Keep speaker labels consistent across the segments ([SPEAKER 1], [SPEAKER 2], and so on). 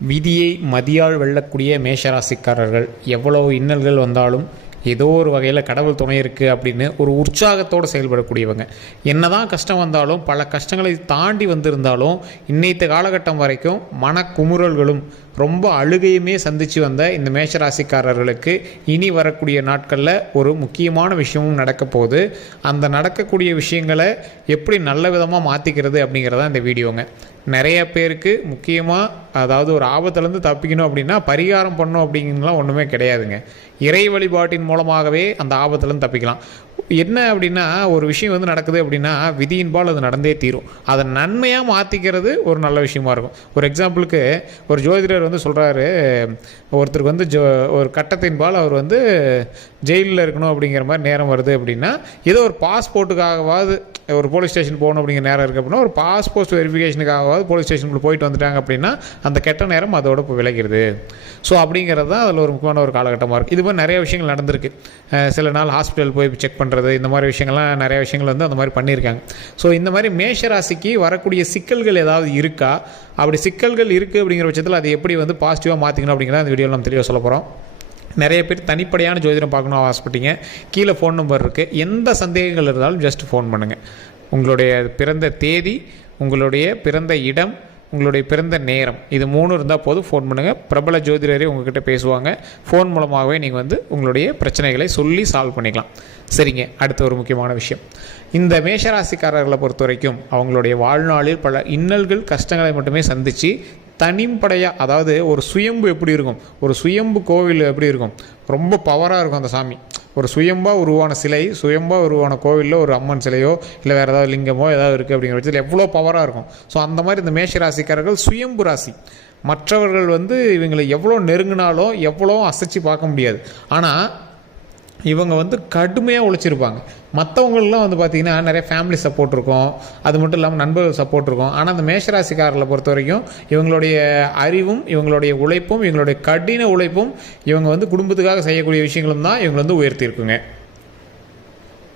[SPEAKER 1] விதியை மதியால் வெல்லக்கூடிய மேஷராசிக்காரர்கள் எவ்வளவு இன்னல்கள் வந்தாலும் ஏதோ ஒரு வகையில் கடவுள் துணை இருக்குது அப்படின்னு ஒரு உற்சாகத்தோடு செயல்படக்கூடியவங்க. என்னதான் கஷ்டம் வந்தாலும் பல கஷ்டங்களை தாண்டி வந்திருந்தாலும் இன்னைத்த காலகட்டம் வரைக்கும் மனக்குமுறல்களும் ரொம்ப அழுகையுமே சந்தித்து வந்த இந்த மேஷராசிக்காரர்களுக்கு இனி வரக்கூடிய நாட்களில் ஒரு முக்கியமான விஷயமும் நடக்க போகுது. அந்த நடக்கக்கூடிய விஷயங்களை எப்படி நல்ல விதமாக மாற்றிக்கிறது அப்படிங்கிறதான் இந்த வீடியோங்க. நிறைய பேருக்கு முக்கியமாக அதாவது ஒரு ஆபத்துலேருந்து தப்பிக்கணும் அப்படின்னா பரிகாரம் பண்ணணும் அப்படிங்கலாம் ஒன்றுமே கிடையாதுங்க. இறை வழிபாட்டின் மூலமாகவே அந்த ஆபத்துலேருந்து தப்பிக்கலாம். என்ன அப்படின்னா ஒரு விஷயம் வந்து நடக்குது அப்படின்னா விதியின்பால் அது நடந்தே தீரும். அதை நன்மையாக மாற்றிக்கிறது ஒரு நல்ல விஷயமா இருக்கும். ஒரு எக்ஸாம்பிளுக்கு ஒரு ஜோதிடர் வந்து சொல்கிறாரு ஒருத்தருக்கு வந்து ஜோ ஒரு கட்டத்தின்பால் அவர் வந்து ஜெயிலில் இருக்கணும் அப்படிங்கிற மாதிரி நேரம் வருது அப்படின்னா ஏதோ ஒரு பாஸ்போர்ட்டுக்காகவாது ஒரு போலீஸ் ஸ்டேஷன் போகணும் அப்படிங்கிற நேரம் இருக்குது அப்படின்னா ஒரு பாஸ்போர்ட் வெரிஃபிகேஷனுக்காகவாது போலீஸ் ஸ்டேஷனுக்குள்ள போயிட்டு வந்துட்டாங்க அப்படின்னா அந்த கெட்ட நேரம் அதோட இப்போ ஸோ அப்படிங்கிறது தான் அதில் ஒரு முக்கியமான ஒரு காலகட்டமாக இருக்குது இது மாதிரி நிறைய விஷயங்கள் நடந்திருக்கு. சில நாள் ஹாஸ்பிட்டல் போய் செக் பண்ணுறது இந்த மாதிரி விஷயங்கள்லாம் நிறைய விஷயங்கள் வந்து அந்த மாதிரி பண்ணியிருக்காங்க. ஸோ இந்த மாதிரி மேஷ ராசிக்கு வரக்கூடிய சிக்கல்கள் ஏதாவது இருக்கா? அப்படி சிக்கல்கள் இருக்குது அப்படிங்கிற பட்சத்தில் அதை எப்படி வந்து பாசிட்டிவாக மாற்றிக்கணும் அப்படிங்கிறத அந்த வீடியோவில் நம்ம தெளிவாக சொல்ல போகிறோம் நிறைய பேர் தனிப்படையான ஜோதிடம் பார்க்கணும் ஆசைப்பட்டீங்க. கீழே ஃபோன் நம்பர் இருக்குது எந்த சந்தேகங்கள் இருந்தாலும் ஜஸ்ட் ஃபோன் பண்ணுங்கள் உங்களுடைய பிறந்த தேதி உங்களுடைய பிறந்த இடம் உங்களுடைய பிறந்த நேரம். இது மூணு இருந்தால் போதும். ஃபோன் பண்ணுங்கள் பிரபல ஜோதிடரே உங்ககிட்ட பேசுவாங்க. ஃபோன் மூலமாகவே நீங்கள் வந்து உங்களுடைய பிரச்சனைகளை சொல்லி சால்வ் பண்ணிக்கலாம். சரிங்க. அடுத்த ஒரு முக்கியமான விஷயம். இந்த மேஷராசிக்காரர்களை பொறுத்த வரைக்கும் அவங்களுடைய வாழ்நாளில் பல இன்னல்கள் கஷ்டங்களை மட்டுமே சந்தித்து தனிப்படையாக அதாவது ஒரு சுயம்பு எப்படி இருக்கும்? ஒரு சுயம்பு கோவில் எப்படி இருக்கும்? ரொம்ப பவராக இருக்கும் அந்த சாமி. ஒரு சுயம்பாக உருவான சிலை சுயம்பாக உருவான கோவிலில் ஒரு அம்மன் சிலையோ இல்லை வேறு ஏதாவது லிங்கமோ ஏதாவது இருக்குது அப்படிங்கிற பட்சத்தில் எவ்வளோ பவராக இருக்கும். ஸோ அந்த மாதிரி இந்த மேஷ ராசிக்காரர்கள் சுயம்பு ராசி. மற்றவர்கள் வந்து இவங்களை எவ்வளோ நெருங்கினாலும் எவ்வளோ அசைச்சு பார்க்க முடியாது. ஆனால் இவங்க வந்து கடுமையாக உழைச்சிருப்பாங்க. மற்றவங்களெலாம் வந்து பார்த்திங்கன்னா நிறைய ஃபேமிலி சப்போர்ட் இருக்கும். அது மட்டும் இல்லாமல் நண்பர்கள் சப்போர்ட் இருக்கும். ஆனால் அந்த மேஷராசிக்காரர்களை பொறுத்த வரைக்கும் இவங்களுடைய அறிவும் இவங்களுடைய உழைப்பும் இவங்களுடைய கடின உழைப்பும் இவங்க வந்து குடும்பத்துக்காக செய்யக்கூடிய விஷயங்களும் தான் இவங்க வந்து உயர்த்தியிருக்குங்க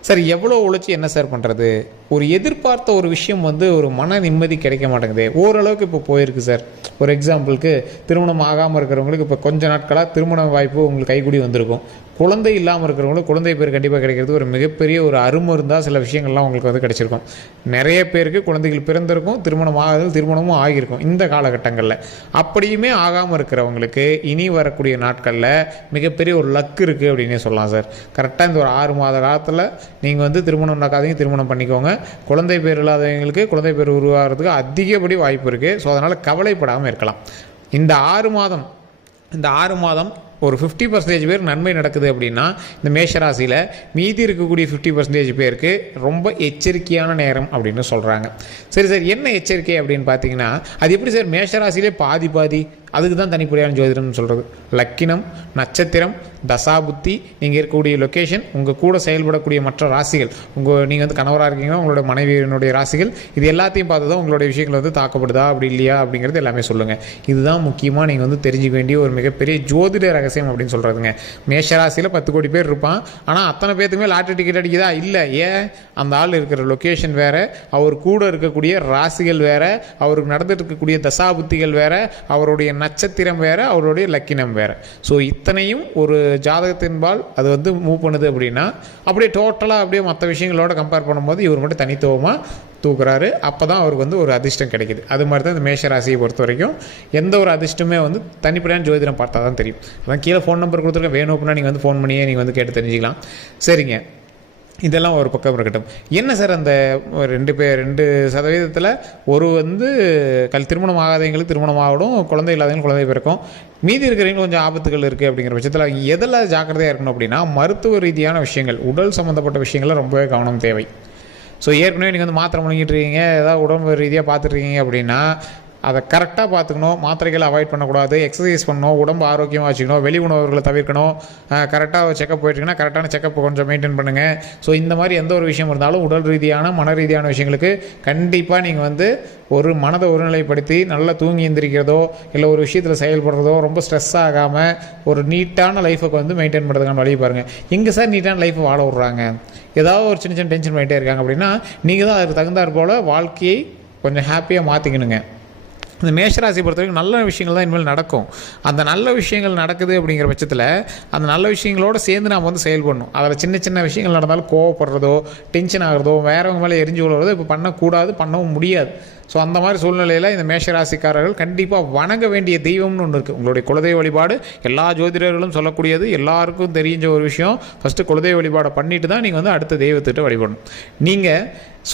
[SPEAKER 1] சார் எவ்வளோ உழைச்சி என்ன சார் பண்ணுறது ஒரு எதிர்பார்த்த ஒரு விஷயம் வந்து ஒரு மன நிம்மதி கிடைக்க மாட்டேங்குது. ஓரளவுக்கு இப்போ போயிருக்கு சார். ஒரு எக்ஸாம்பிளுக்கு திருமணம் ஆகாமல் இருக்கிறவங்களுக்கு இப்போ கொஞ்ச நாட்களாக திருமண வாய்ப்பு உங்களுக்கு கைகூடி வந்திருக்கும். குழந்தை இல்லாமல் இருக்கிறவங்களுக்கு குழந்தை பேர் கண்டிப்பாக கிடைக்கிறது ஒரு மிகப்பெரிய ஒரு அருமருந்தாக சில விஷயங்கள்லாம் உங்களுக்கு வந்து கிடைச்சிருக்கும். நிறைய பேருக்கு குழந்தைகள் பிறந்திருக்கும் திருமணம் ஆகாது திருமணமும் ஆகியிருக்கும் இந்த காலகட்டங்களில். அப்படியுமே ஆகாமல் இருக்கிறவங்களுக்கு இனி வரக்கூடிய நாட்களில் மிகப்பெரிய ஒரு லக் இருக்குது அப்படின்னே சொல்லலாம் சார். கரெக்டாக இந்த ஒரு ஆறு மாத காலத்தில் நீங்கள் வந்து திருமணம் நடக்காதீங்க திருமணம் பண்ணிக்கோங்க. குழந்தை பேர் இல்லாதவங்களுக்கு குழந்தை பேர் உருவாகிறதுக்கு அதிகப்படி வாய்ப்பு இருக்குது ஸோ அதனால் கவலைப்படாமல் இருக்கலாம். இந்த ஆறு மாதம் இந்த ஆறு மாதம் ஒரு ஃபிஃப்டி பர்சன்டேஜ் பேர் நன்மை நடக்குது அப்படின்னா இந்த மேஷராசியில் மீதி இருக்கக்கூடிய ஃபிஃப்டி பர்சன்டேஜ் பேருக்கு ரொம்ப எச்சரிக்கையான நேரம் அப்படின்னு சொல்கிறாங்க சரி சார் என்ன எச்சரிக்கை அப்படின்னு பார்த்தீங்கன்னா அது எப்படி சார்? மேஷராசியிலே பாதி பாதி அதுக்கு தான் தனிப்படையான ஜோதிடம்னு சொல்கிறது லக்கினம் நட்சத்திரம் தசாபுத்தி நீங்கள் இருக்கக்கூடிய லொக்கேஷன் உங்கள் கூட செயல்படக்கூடிய மற்ற ராசிகள். உங்கள் நீங்கள் வந்து கணவராக இருக்கீங்கன்னா உங்களோட மனைவியினுடைய ராசிகள். இது எல்லாத்தையும் பார்த்து தான் உங்களுடைய விஷயங்கள் வந்து தாக்கப்படுதா அப்படி இல்லையா அப்படிங்கிறது எல்லாமே சொல்லுங்கள் இதுதான் முக்கியமாக நீங்கள் வந்து தெரிஞ்சுக்க வேண்டிய ஒரு மிகப்பெரிய ஜோதிட ரகசியம் அப்படின்னு சொல்கிறதுங்க மேஷராசியில் பத்து கோடி பேர் இருப்பான். ஆனால் அத்தனை பேர்த்துக்குமே லாட்டரி டிக்கெட் அடிக்குதா? இல்லை. ஏன்? அந்த ஆள் இருக்கிற லொக்கேஷன் வேறு. அவர் கூட இருக்கக்கூடிய ராசிகள் வேறு. அவருக்கு நடந்துட்டு இருக்கக்கூடிய தசாபுத்திகள் வேறு. அவருடைய நட்சத்திரம் வேறு அவருடைய லக்கினம் வேறு. ஸோ இத்தனையும் ஒரு ஜாதகத்தின்பால் அது வந்து மூவ் பண்ணுது அப்படின்னா அப்படியே டோட்டலாக அப்படியே மற்ற விஷயங்களோட கம்பேர் பண்ணும்போது இவர் மட்டும் தனித்துவமாக தூக்குறாரு. அப்போ தான் அவருக்கு வந்து ஒரு அதிர்ஷ்டம் கிடைக்குது. அது மாதிரி தான் இந்த மேஷ ராசியை பொறுத்த வரைக்கும் எந்த ஒரு அதிர்ஷ்டமே வந்து தனிப்படையான ஜோதிடம் பார்த்தா தான் தெரியும். அதான் கீழே ஃபோன் நம்பர் கொடுத்துருக்க வேணும் அப்படின்னா நீங்கள் வந்து ஃபோன் பண்ணியே நீங்கள் வந்து கேட்டு தெரிஞ்சுக்கலாம். சரிங்க. இதெல்லாம் ஒரு பக்கம் இருக்கட்டும். என்ன சார் அந்த ரெண்டு பேர் ரெண்டு சதவீதத்தில் ஒரு வந்து கல் திருமணம் ஆகாதவங்களுக்கு திருமணம் ஆகணும் குழந்தை இல்லாதவங்க குழந்தை பிறக்கும். மீதி இருக்கிறவங்க கொஞ்சம் ஆபத்துகள் இருக்குது அப்படிங்கிற பட்சத்தில் எதில் ஜாக்கிரதையாக இருக்கணும் அப்படின்னா மருத்துவ ரீதியான விஷயங்கள் உடல் சம்மந்தப்பட்ட விஷயங்களில் ரொம்பவே கவனம் தேவை. ஸோ ஏற்கனவே நீங்கள் வந்து மாத்திரை முழுங்கிட்டு இருக்கீங்க ஏதாவது உடம்பு ரீதியாக பார்த்துட்ருக்கீங்க அப்படின்னா அதை கரெக்டாக பார்த்துக்கணும். மாத்திரைகளை அவாய்ட் பண்ணக்கூடாது. எக்ஸசைஸ் பண்ணணும். உடம்பு ஆரோக்கியமாக வச்சுக்கணும். வெளி உணவுகளை தவிர்க்கணும். கரெக்டாக செக்கப் போயிட்டுருக்குன்னா கரெக்டான செக்கப் கொஞ்சம் மெயின்டைன் பண்ணுங்கள் ஸோ இந்த மாதிரி எந்த ஒரு விஷயம் இருந்தாலும் உடல் ரீதியான மன ரீதியான விஷயங்களுக்கு கண்டிப்பாக நீங்கள் வந்து ஒரு மனதை ஒருநிலைப்படுத்தி நல்லா தூங்கி எந்திரிக்கிறதோ இல்லை ஒரு விஷயத்தில் செயல்படுறதோ ரொம்ப ஸ்ட்ரெஸ் ஆகாமல் ஒரு நீட்டான லைஃபை வந்து மெயின்டைன் பண்ணுறதுக்கான வழி பாருங்கள் எங்கே சார் நீட்டான லைஃப்பை வாழ விட்றாங்க? ஏதாவது ஒரு சின்ன சின்ன டென்ஷன் பண்ணிகிட்டே இருக்காங்க அப்படின்னா நீங்கள் தான் அதுக்கு தகுந்தாற் போல் வாழ்க்கையை கொஞ்சம் ஹாப்பியாக மாற்றிக்கணுங்க இந்த மேஷராசி பொறுத்த வரைக்கும் நல்ல விஷயங்கள் தான் இனிமேல் நடக்கும். அந்த நல்ல விஷயங்கள் நடக்குது அப்படிங்கிற பட்சத்தில் அந்த நல்ல விஷயங்களோடு சேர்ந்து நாம் வந்து செயல்படணும் அதில் சின்ன சின்ன விஷயங்கள் நடந்தாலும் கோவப்படுறதோ டென்ஷன் ஆகிறதோ வேறவங்க மேலே எரிஞ்சு கொள்வதோ இப்போ பண்ணக்கூடாது பண்ணவும் முடியாது. ஸோ அந்த மாதிரி சூழ்நிலையில் இந்த மேஷராசிக்காரர்கள் கண்டிப்பாக வணங்க வேண்டிய தெய்வம்னு ஒன்று இருக்குது உங்களுடைய குலதெய்வ வழிபாடு எல்லா ஜோதிடர்களும் சொல்லக்கூடியது. எல்லாருக்கும் தெரிஞ்ச ஒரு விஷயம். ஃபஸ்ட்டு குலதெய்வ வழிபாடை பண்ணிட்டு தான் நீங்கள் வந்து அடுத்த தெய்வத்திட்ட வழிபடணும். நீங்கள்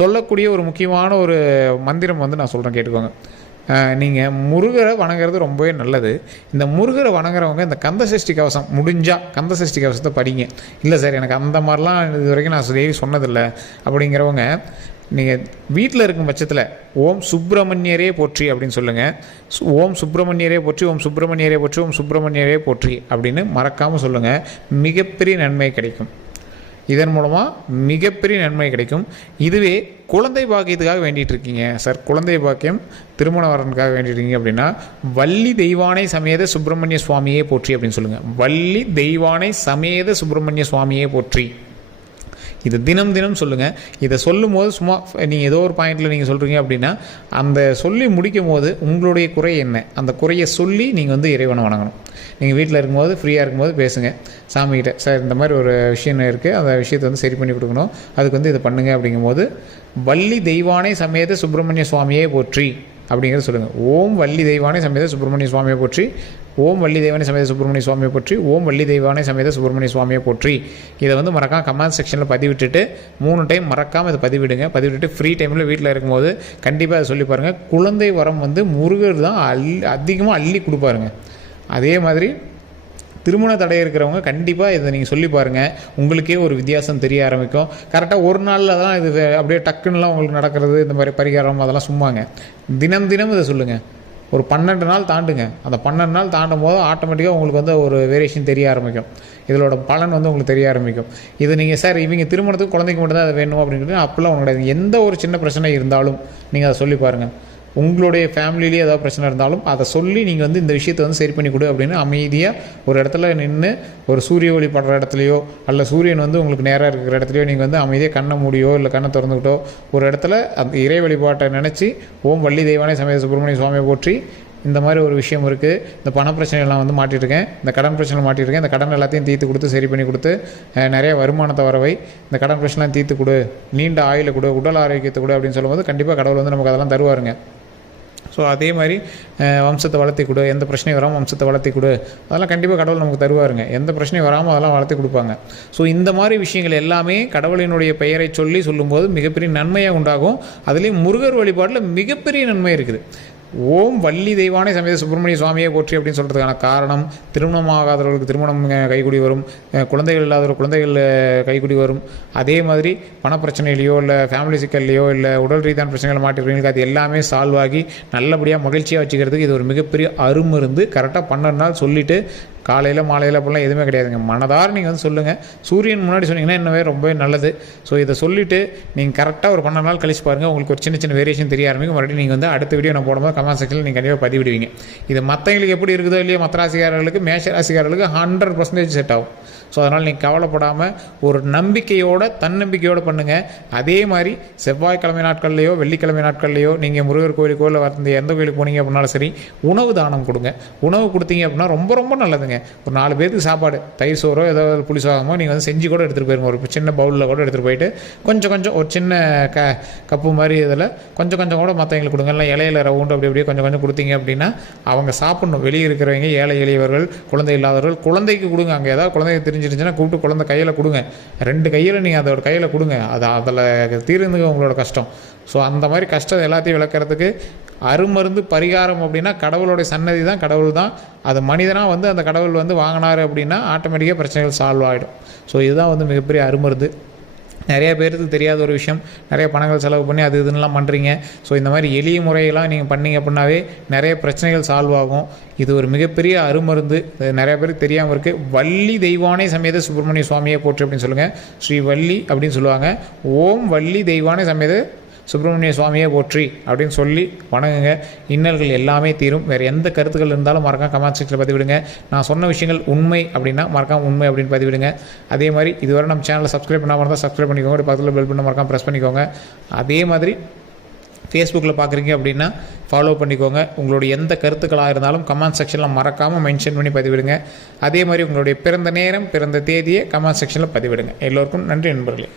[SPEAKER 1] சொல்லக்கூடிய ஒரு முக்கியமான ஒரு மந்திரம் வந்து நான் சொல்கிறேன் கேட்டுக்கோங்க. நீங்கள் முருகரை வணங்குறது ரொம்பவே நல்லது. இந்த முருகரை வணங்குறவங்க இந்த கந்த சஷ்டி கவசம் முடிஞ்சால் கந்த சஷ்டி கவசத்தை படிங்க. இல்லை சார் எனக்கு அந்த மாதிரிலாம் இது வரைக்கும் நான் தேவி சொன்னதில்லை அப்படிங்கிறவங்க நீங்கள் வீட்டில் இருக்கும் பட்சத்தில் ஓம் சுப்பிரமணியரே போற்றி அப்படின்னு சொல்லுங்கள் சு- ஓம் சுப்பிரமணியரே போற்றி ஓம் சுப்பிரமணியரே போற்றி ஓம் சுப்பிரமணியரே போற்றி அப்படின்னு மறக்காமல் சொல்லுங்கள் மிகப்பெரிய நன்மை கிடைக்கும். இதன் மூலமாக மிகப்பெரிய நன்மை கிடைக்கும். இதுவே குழந்தை பாக்கியத்துக்காக வேண்டிகிட்டு இருக்கீங்க. சார் குழந்தை பாக்கியம் திருமண வரனுக்காக வேண்டிட்டு இருக்கீங்க அப்படின்னா வள்ளி தெய்வானை சமேத சுப்பிரமணிய சுவாமியே போற்றி அப்படின்னு சொல்லுங்கள் வள்ளி தெய்வானை சமேத சுப்பிரமணிய சுவாமியே போற்றி. இது தினம் தினம் சொல்லுங்கள் இதை சொல்லும் போது சும்மா நீங்கள் ஏதோ ஒரு பாயிண்டில் நீங்கள் சொல்கிறீங்க அப்படின்னா அந்த சொல்லி முடிக்கும் போது உங்களுடைய குறை என்ன? அந்த குறையை சொல்லி நீங்கள் வந்து இறைவனை வணங்கணும். நீங்கள் வீட்டில் இருக்கும்போது ஃப்ரீயாக இருக்கும்போது பேசுங்க. சாமிகிட்ட சார் இந்த மாதிரி ஒரு விஷயம் இருக்குது அந்த விஷயத்தை வந்து சரி பண்ணி கொடுக்கணும். அதுக்கு வந்து இதை பண்ணுங்க. அப்படிங்கும்போது வள்ளி தெய்வானை சமேத சுப்பிரமணிய சுவாமியே போற்றி. அப்படிங்கிறத சொல்லுங்கள் ஓம் வள்ளி தெய்வானை சமேத சுப்பிரமணிய சுவாமியை போற்றி ஓம் வள்ளி தெய்வானை சமேத சுப்பிரமணிய சுவாமியை போற்றி ஓம் வள்ளி தெய்வானை சமேத சுப்பிரமணிய சுவாமியை போற்றி. இதை வந்து மறக்காம கமெண்ட் செக்ஷனில் பதிவிட்டுட்டு மூணு டைம் மறக்காமல் இதை பதிவிடுங்க. பதிவிட்டுட்டு ஃப்ரீ டைமில் வீட்டில் இருக்கும்போது கண்டிப்பாக அதை சொல்லி பாருங்கள் குழந்தை வரம் வந்து முருகர் தான் அள்ளி அதிகமாக அள்ளி கொடுப்பாருங்க. அதே மாதிரி திருமண தடை இருக்கிறவங்க கண்டிப்பாக இதை நீங்கள் சொல்லி பாருங்கள் உங்களுக்கே ஒரு வித்தியாசம் தெரிய ஆரம்பிக்கும். கரெக்டாக ஒரு நாளில் தான் இது அப்படியே டக்குன்னுலாம் உங்களுக்கு நடக்கிறது இந்த மாதிரி பரிகாரம் அதெல்லாம் சும்மாங்க. தினம் தினம் இதை சொல்லுங்கள் ஒரு பன்னெண்டு நாள் தாண்டுங்க. அந்த பன்னெண்டு நாள் தாண்டும் போது ஆட்டோமேட்டிக்காக உங்களுக்கு வந்து ஒரு வேரியேஷன் தெரிய ஆரம்பிக்கும். இதோட பலன் வந்து உங்களுக்கு தெரிய ஆரம்பிக்கும். இது நீங்கள் சார் இவங்க திருமணத்துக்கு குழந்தைக்கு மட்டும் தான் அது வேணும்? அப்படின்னு அப்படிலாம் ஒன்று கிடையாது. எந்த ஒரு சின்ன பிரச்சனை இருந்தாலும் நீங்கள் அதை சொல்லி பாருங்கள் உங்களுடைய ஃபேமிலிலேயே ஏதாவது பிரச்சனை இருந்தாலும் அதை சொல்லி நீங்கள் வந்து இந்த விஷயத்தை வந்து சரி பண்ணி கொடு அப்படின்னு அமைதியாக ஒரு இடத்துல நின்று ஒரு சூரிய ஒளி படுற இடத்துலையோ அல்ல சூரியன் வந்து உங்களுக்கு நேராக இருக்கிற இடத்துலையோ நீங்கள் வந்து அமைதியாக கண்ணை மூடியோ இல்லை கண்ணை திறந்துக்கிட்டோ ஒரு இடத்துல அந்த இறை வழிபாட்டை நினச்சி ஓம் வள்ளி தெய்வானே சமய சுப்பிரமணிய சுவாமியை போற்றி இந்த மாதிரி ஒரு விஷயம் இருக்குது இந்த பண பிரச்சனையெல்லாம் வந்து மாட்டியிருக்கேன். இந்த கடன் பிரச்சனை மாட்டியிருக்கேன். இந்த கடன் எல்லாத்தையும் தீர்த்து கொடுத்து சரி பண்ணி கொடுத்து நிறைய வருமானத்தை வரவை. இந்த கடன் பிரச்சனைலாம் தீர்த்து கொடு. நீண்ட ஆயுளை கொடு. உடல் ஆரோக்கியத்தை கொடு அப்படின்னு சொல்லும்போது கண்டிப்பாக கடவுள் வந்து நமக்கு அதெல்லாம் தருவாருங்க. ஸோ அதே மாதிரி வம்சத்தை வளர்த்தி கொடு எந்த பிரச்சனையும் வராமல் வம்சத்தை வளர்த்தி கொடு. அதெல்லாம் கண்டிப்பாக கடவுள் நமக்கு தருவாருங்க. எந்த பிரச்சனையும் வராமல் அதெல்லாம் வளர்த்தி கொடுப்பாங்க. ஸோ இந்த மாதிரி விஷயங்கள் எல்லாமே கடவுளினுடைய பெயரை சொல்லி சொல்லும்போது மிகப்பெரிய நன்மையாக உண்டாகும். அதுலேயும் முருகர் வழிபாட்டில் மிகப்பெரிய நன்மை இருக்குது. ஓம் வள்ளி தெய்வானை சமேத சுப்பிரமணிய சுவாமியை போற்றி அப்படின்னு சொல்கிறதுக்கான காரணம் திருமணம் ஆகாதவர்களுக்கு திருமணம் கைக்குடி கைகூடி வரும். குழந்தைகள் இல்லாதவர் குழந்தைகள் கைக்குடி கைகூடி வரும். அதே மாதிரி பணப்பிரச்சனையிலையோ இல்லை ஃபேமிலி சிக்கல்லையோ இல்லை உடல் ரீதியான பிரச்சனைகள் மாட்டிருக்கீங்களுக்கு அது எல்லாமே சால்வ் ஆகி நல்லபடியாக மகிழ்ச்சியாக வச்சுக்கிறதுக்கு இது ஒரு மிகப்பெரிய அருமருந்து. கரெக்டாக பன்னெண்டு நாள் சொல்லிவிட்டு காலையில் மாலையில் அப்படிலாம் எதுவுமே கிடையாதுங்க. மனதார நீங்கள் வந்து சொல்லுங்கள் சூரியன் முன்னாடி சொன்னீங்கன்னா இன்னவே ரொம்பவே நல்லது. ஸோ இதை சொல்லிவிட்டு நீங்கள் கரெக்டாக ஒரு பன்னெண்டு நாள் கழிச்சு பாருங்கள் உங்களுக்கு ஒரு சின்ன சின்ன வேரியேஷன் தெரிய ஆரம்பிக்கும். மறுபடியும் நீங்கள் வந்து அடுத்த வீடியோ நான் போடும்போது கமெண்ட் செக்ஷனில் நீங்கள் கண்டிப்பாக பதிவிடுவீங்க. இது மற்றவங்களுக்கு எப்படி இருக்குதோ இல்லையோ மற்ற ராசிக்காரர்களுக்கு மேஷ ராசிக்காரர்களுக்கு ஹண்ட்ரட் பர்சன்டேஜ் செட் ஆகும். ஸோ அதனால் நீங்கள் கவலைப்படாமல் ஒரு நம்பிக்கையோட தன்னம்பிக்கையோடு பண்ணுங்கள் அதே மாதிரி செவ்வாய்க்கிழமை நாட்கள்லையோ வெள்ளிக்கிழமை நாட்கள்லையோ நீங்கள் முருகர் கோயிலுக்கோ இல்லை வந்து எந்த கோயிலுக்கு போனீங்க அப்படின்னாலும் சரி உணவு தானம் கொடுங்க. உணவு கொடுத்தீங்க அப்படின்னா ரொம்ப ரொம்ப நல்லதுங்க. ஒரு நாலு பேருக்கு சாப்பாடு தயிர் சோறோ ஏதோ புளி சாதமோ நீங்கள் வந்து செஞ்சு கூட எடுத்துகிட்டு போயிருங்க. ஒரு சின்ன பவுலில் கூட எடுத்துகிட்டு போயிட்டு கொஞ்சம் கொஞ்சம் ஒரு சின்ன க கப்பு மாதிரி இதில் கொஞ்சம் கொஞ்சம் கூட மற்றவங்களுக்கு கொடுங்க. இல்லை இலையில ரவுண்டு அப்படி அப்படியே கொஞ்சம் கொஞ்சம் கொடுத்தீங்க அப்படின்னா அவங்க சாப்பிடணும். வெளியே இருக்கிறவங்க ஏழை எளியவர்கள் குழந்தை இல்லாதவர்கள் குழந்தைக்கு கொடுங்க. அங்கே ஏதாவது குழந்தைக்கு தெரிஞ்சிருந்துச்சுன்னா கூப்பிட்டு குழந்தை கையில் கொடுங்க. ரெண்டு கையில் நீங்கள் அதோட கையில் கொடுங்க. அது அதில் தீர்ந்துங்க உங்களோட கஷ்டம். ஸோ அந்த மாதிரி கஷ்டம் எல்லாத்தையும் விளக்குறதுக்கு அருமருந்து பரிகாரம் அப்படின்னா கடவுளுடைய சன்னதி தான் கடவுள் தான். அது மனிதனாக வந்து அந்த கடவுள் வந்து வாங்கினார் அப்படின்னா ஆட்டோமேட்டிக்காக பிரச்சனைகள் சால்வ் ஆகிடும் ஸோ இதுதான் வந்து மிகப்பெரிய அருமருந்து. நிறைய பேருக்கு தெரியாத ஒரு விஷயம். நிறைய பணங்கள் செலவு பண்ணி அது இதுன்னெலாம் பண்ணுறீங்க ஸோ இந்த மாதிரி எளிய முறையெல்லாம் நீங்கள் பண்ணீங்க அப்படின்னாவே நிறைய பிரச்சனைகள் சால்வ் ஆகும். இது ஒரு மிகப்பெரிய அருமருந்து. நிறைய பேருக்கு தெரியாமல் இருக்குது வள்ளி தெய்வானை சமேத சுப்பிரமணிய சுவாமியை போற்று அப்படின்னு சொல்லுங்கள் ஸ்ரீ வள்ளி அப்படின்னு சொல்லுவாங்க. ஓம் வள்ளி தெய்வானை சமேத சுப்பிரமணிய சுவாமியை போற்றி அப்படின்னு சொல்லி வணங்குங்க. இன்னல்கள் எல்லாமே தீரும். வேறு எந்த கருத்துக்கள் இருந்தாலும் மறக்காம கமெண்ட் செக்ஷனில் பதிவிடுங்க. நான் சொன்ன விஷயங்கள் உண்மை அப்படின்னா மறக்காம உண்மை அப்படின்னு பதிவிடுங்க. அதே மாதிரி இதுவரை நம்ம சேனலை சப்ஸ்கிரைப் பண்ணாமல் இருந்தால் சப்ஸ்கிரைப் பண்ணிக்கோங்க. பக்கத்தில் பெல் பண்ண மறக்காம ப்ரெஸ் பண்ணிக்கோங்க. அதே மாதிரி ஃபேஸ்புக்கில் பார்க்குறீங்க அப்படின்னா ஃபாலோ பண்ணிக்கோங்க. உங்களுடைய எந்த கருத்துக்களாக இருந்தாலும் கமெண்ட் செக்ஷனில் மறக்காமல் மென்ஷன் பண்ணி பதிவிடுங்க. அதே மாதிரி உங்களுடைய பிறந்த நேரம் பிறந்த தேதியை கமெண்ட் செக்ஷனில் பதிவிடுங்க. எல்லோருக்கும் நன்றி நண்பர்களே.